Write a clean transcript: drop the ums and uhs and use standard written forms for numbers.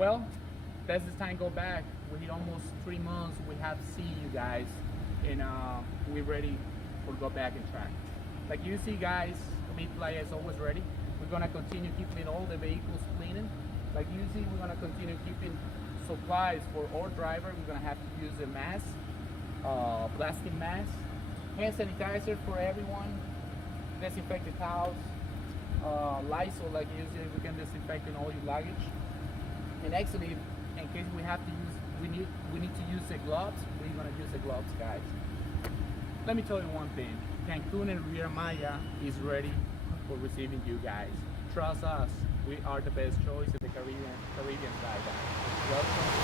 Well, that's the time go back. We almost 3 months. We have seen you guys, and we're ready for go back and track. Like you see, guys, MeetPlaya is always ready. We're gonna continue keeping all the vehicles cleaning. Like you see, we're gonna continue keeping supplies for our driver. We're gonna have to use a mask, plastic mask, hand sanitizer for everyone, disinfected towels, Lysol. Like usually, we can disinfect in all your luggage. And actually, in case we have to use, we need to use the gloves. We're gonna use the gloves, guys. Let me tell you one thing. Cancun and Riviera Maya is ready for receiving you guys. Trust us. We are the best choice in the Caribbean side, guys. Welcome